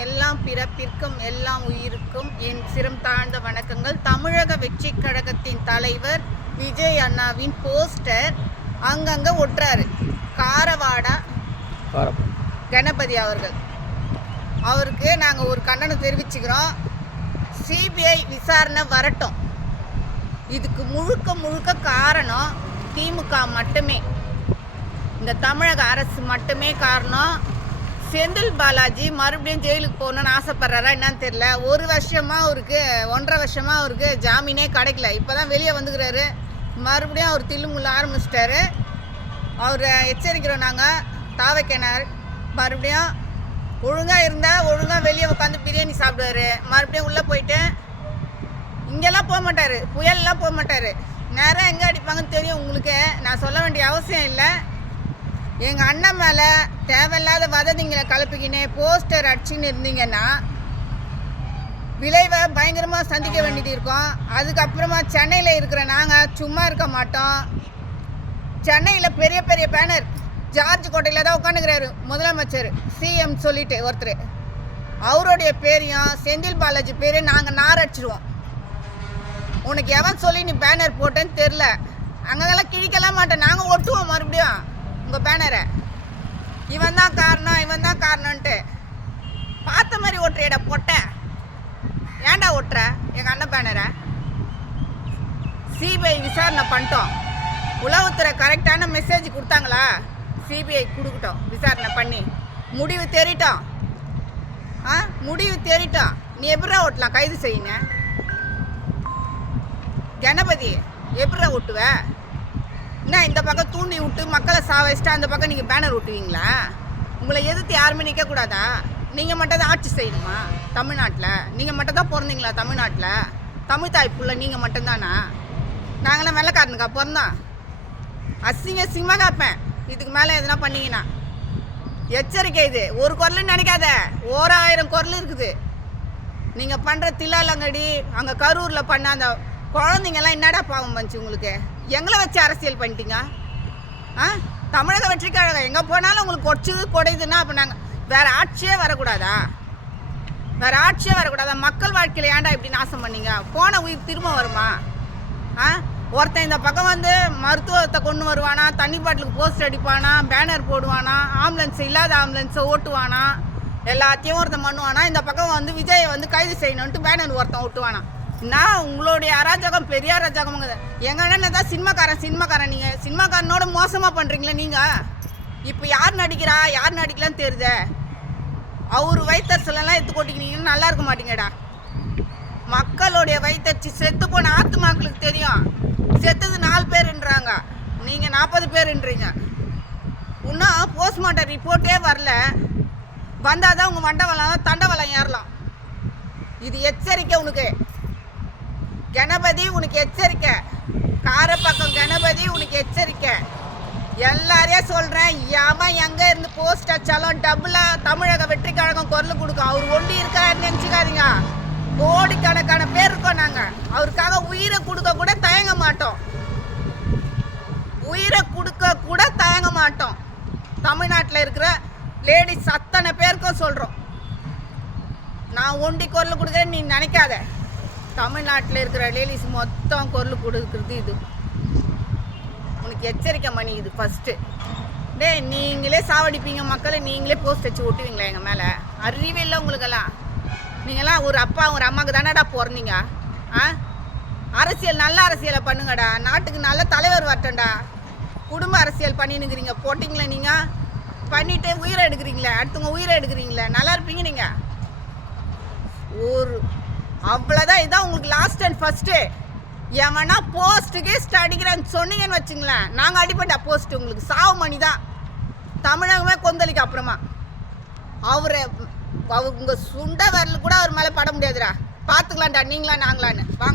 எல்லாம் பிறப்பிற்கும் எல்லாம் உயிருக்கும் என் சிரம் தாழ்ந்த வணக்கங்கள். தமிழக வெற்றி கழகத்தின் தலைவர் விஜய் அண்ணாவின் போஸ்டர் அங்கங்கே ஒட்டுறாரு. காரவாடா கணபதி அவருக்கு நாங்கள் ஒரு கண்டனம் தெரிவிச்சுக்கிறோம். சிபிஐ விசாரணை வரட்டும். இதுக்கு முழுக்க காரணம் திமுக மட்டுமே, இந்த தமிழக அரசு மட்டுமே காரணம். செந்தில் பாலாஜி மறுபடியும் ஜெயிலுக்கு போகணுன்னு ஆசைப்படுறாரா என்னன்னு தெரியல. 1 வருஷமாக அவருக்கு 1.5 வருஷமாக அவருக்கு ஜாமீனே கிடைக்கல. இப்போ தான் வெளியே வந்துக்கிறாரு. மறுபடியும் அவர் தில்லுமுள்ள ஆரம்பிச்சிட்டாரு. அவரை எச்சரிக்கிறோம் நாங்கள். தாவக்கிணர் மறுபடியும் ஒழுங்காக இருந்தால் ஒழுங்காக வெளியே உட்காந்து பிரியாணி சாப்பிடுவார். மறுபடியும் உள்ளே போயிட்டு இங்கெல்லாம் போக மாட்டார், புயல்லாம் போக மாட்டார். நேரம் எங்கே அடிப்பாங்கன்னு தெரியும் உங்களுக்கு, நான் சொல்ல வேண்டிய அவசியம் இல்லை. எங்கள் அண்ணன் மேலே தேவையில்லாத வதந்திங்களை கலப்பிக்கினே போஸ்டர் அடிச்சுன்னு இருந்தீங்கன்னா விளைவை பயங்கரமாக சந்திக்க வேண்டியது இருக்கும். அதுக்கப்புறமா சென்னையில் இருக்கிற நாங்கள் சும்மா இருக்க மாட்டோம். சென்னையில் பெரிய பேனர் ஜார்ஜ் கோட்டையில் தான் உட்காந்துக்கிறாரு முதலமைச்சர், சிஎம் சொல்லிட்டு ஒருத்தர். அவருடைய பேரையும் செந்தில் பாலாஜி பேரையும் நாங்கள் நாரடிச்சிடுவோம். உனக்கு எவன் சொல்லி நீ பேனர் போட்டேன்னு தெரில. அங்கெல்லாம் கிழிக்கலாம் மாட்டேன், நாங்கள் ஒட்டுவோம் மறுபடியும் உங்கள் பேனரை. இவன் தான் காரணம்ன்ட்டு பார்த்த மாதிரி ஒட்டுறியடா பொட்ட. ஏன்டா ஒட்டுற எங்கள் அண்ணன் பேனரை? சிபிஐ விசாரணை பண்ணிட்டோம். உளவுத்துறை கரெக்டான மெசேஜ் கொடுத்தாங்களா? சிபிஐ கொடுக்கட்டும், விசாரணை பண்ணி முடிவு தெரிட்டோம். முடிவு தெரிட்டோம். நீ எப்படா ஓட்டலாம்? கைது செய்யுங்க. கணபதி எப்படா ஓட்டுவ? என்ன இந்த பக்கம் தூண்டி விட்டு மக்களை சாவச்சிட்டா அந்த பக்கம் நீங்கள் பேனர் ஓட்டுவீங்களா? உங்களை எதிர்த்து யாருமே நிற்கக்கூடாதா? நீங்கள் மட்டும் தான் ஆட்சி செய்யணுமா தமிழ்நாட்டில்? நீங்கள் மட்டும் தான் பிறந்தீங்களா தமிழ்நாட்டில்? தமிழ் தாய்ப்புள்ள நீங்கள் மட்டும்தானா? நாங்களாம் வெள்ளைக்காரனுக்கா பிறந்தோம்? அசிங்கமாக காப்பேன் இதுக்கு மேலே எதுனா பண்ணிங்கன்னா. எச்சரிக்கை, இது ஒரு குரலுன்னு நினைக்காத, 1000 குரல் இருக்குது. நீங்கள் பண்ணுற தில்லாலங்கடி அங்கே கரூரில் பண்ண அந்த குழந்தைங்கெல்லாம் என்னடா பாவம் பண்ணிச்சு உங்களுக்கு? எங்களை வச்சு அரசியல் பண்ணிட்டீங்க. தமிழக வெற்றி கழகம் எங்கே போனாலும் உங்களுக்கு கொடையுதுன்னா அப்போ நாங்கள் வேறு ஆட்சியே வரக்கூடாதா? மக்கள் வாழ்க்கையில் ஏன்டா இப்படி நாசம் பண்ணீங்க? போன உயிர் திரும்ப வருமா? ஒருத்தன் இந்த பக்கம் வந்து மருத்துவத்தை கொண்டு வருவானா, தண்ணி பாட்டிலுக்கு போஸ்ட் அடிப்பானா, பேனர் போடுவானா, ஆம்புலன்ஸ் இல்லாத ஆம்புலன்ஸை ஓட்டுவானா, எல்லாத்தையும் ஒருத்தன் பண்ணுவானா. இந்த பக்கம் வந்து விஜயை வந்து கைது செய்யணுன்ட்டு பேனர் ஒருத்தன் ஓட்டுவானா. நான் உங்களுடைய அராஜகம் பெரிய அராஜகம். எங்கள் அண்ணன் தான் சினிமாக்காரன். நீங்கள் சினிமாக்காரனோட மோசமாக பண்ணுறீங்களே நீங்கள். இப்போ யார் நடிக்கலான்னு தெரியுதே. அவர் வயிற்றுலாம் எடுத்து கொட்டிக்கினீங்கன்னு நல்லா இருக்க மாட்டீங்கடா. மக்களுடைய வயிற்றுச்சு செத்து போன ஆத்துமாக்களுக்கு தெரியும். செத்துது 4 பேருன்றாங்க, நீங்கள் 40 பேருன்றீங்க. இன்னும் போஸ்ட்மார்ட்டம் ரிப்போர்ட்டே வரல. வந்தால் தான் உங்கள் மண்டவலம் தண்டவலம் ஏறலாம். இது எச்சரிக்கை உனக்கு கணபதி, உனக்கு எச்சரிக்கை. காரப்பக்கம் கணபதி, உனக்கு எச்சரிக்கை. எல்லாரையும் சொல்கிறேன், எவன் எங்கே இருந்து போஸ்ட் அடிச்சாலும் டபுளாக தமிழக வெற்றி கழகம் குரல் கொடுக்கும். அவர் ஒண்டி இருக்காருன்னு நினச்சிக்காதீங்க. கோடிக்கணக்கான பேர் இருக்கோம் நாங்கள். அவருக்காக உயிரை கொடுக்க கூட தயங்க மாட்டோம். தமிழ்நாட்டில் இருக்கிற லேடிஸ் அத்தனை பேருக்கும் சொல்கிறோம். நான் ஒண்டி குரல் கொடுக்குறேன்னு நீ நினைக்காத. தமிழ்நாட்டில் இருக்கிற லேடிஸ் மொத்தம் குரல் கொடுக்குறது இது. உனக்கு எச்சரிக்கை மணி இது ஃபஸ்ட்டு. நீங்களே சாவடிப்பீங்க மக்களை, நீங்களே போஸ்ட் வச்சு ஓட்டுவீங்களா எங்கள் மேலே? அறிவே இல்லை உங்களுக்கெல்லாம். நீங்களாம் ஒரு அப்பா ஒரு அம்மாவுக்கு தானடா பிறந்தீங்க. அரசியல் நல்ல அரசியலை பண்ணுங்கடா. நாட்டுக்கு நல்ல தலைவர் வரட்டண்டா. குடும்ப அரசியல் பண்ணினுக்கிறீங்க போட்டிங்களே நீங்கள். பண்ணிவிட்டு உயிரை எடுக்கிறீங்களே, அடுத்தவங்க உயிரை எடுக்கிறீங்களே, நல்லா இருப்பீங்க நீங்கள். அவ்வளோதான். இதுதான் உங்களுக்கு லாஸ்ட் அண்ட் ஃபஸ்ட்டு. எவனா போஸ்ட்டுக்கே அடிக்கிறேன்னு சொன்னீங்கன்னு வச்சுங்களேன், நாங்கள் அடிப்பட்டா போஸ்ட்டு உங்களுக்கு சாவு மணி தான். தமிழகமே கொந்தளிக்க. அப்புறமா உங்கள் சுண்ட வரல கூட அவர் மேலே பட முடியாதுடா. பார்த்துக்கலாம்டா நீங்களா நாங்களான்னு வாங்க.